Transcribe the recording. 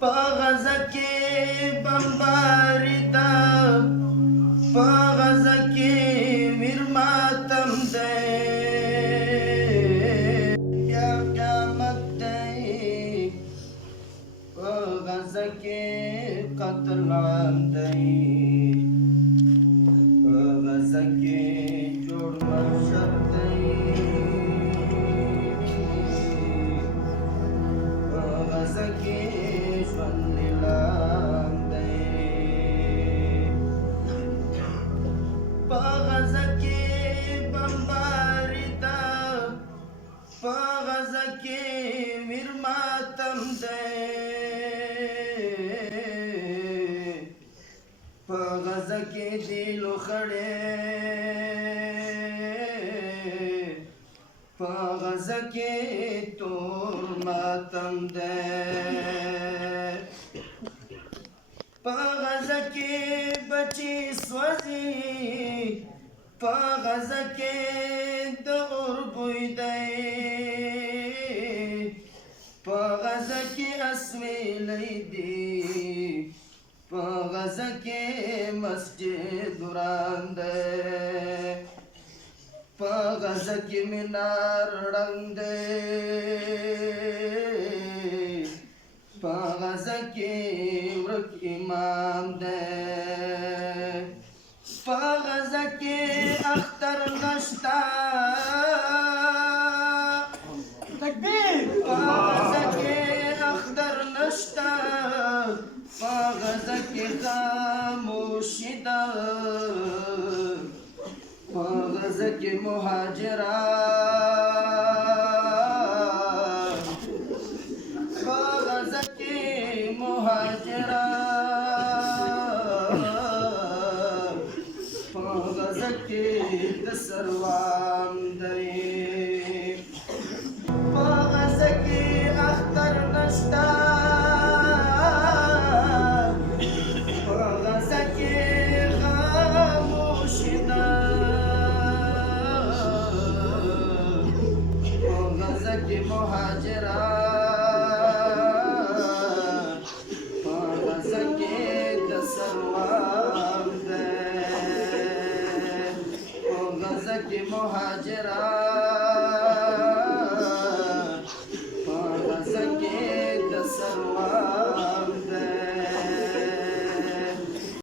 په غزه کې بمباري ده، په غزه کې میر ماتم دی، بیا قیامت دی، په غزه کې قتل عام دی، په غزه کې جوړ محشر دی، په غزه کې ژوند نیلام دی، په غزه کې بمباري ده، په غزه کې میر ماتم دی، په غزه کې دی لوخړې، په غزه کې تور ماتم دی، په غزه کې بچي سوځي، په غزه کې د اور بوی دی، په غزه کې اسویلی دی، په غزه کې مسجد وران دی، په غزه کې مینار ړنګ دی، په غزه کې ورک امام دی، په غزه کې اختر نشتا، تکبیر په غزه کې اختر نشتا، په غزه کې خاموشي ده، په غزه کې مهاجران، په غزه کې مهاجران، په غزه کې د سروان دی، په غزه کې اختر نشتا، په غزه کې خاموشي ده، په غزه کې مهاجران، په غزه کې د سروان دی، په غزه کې مهاجران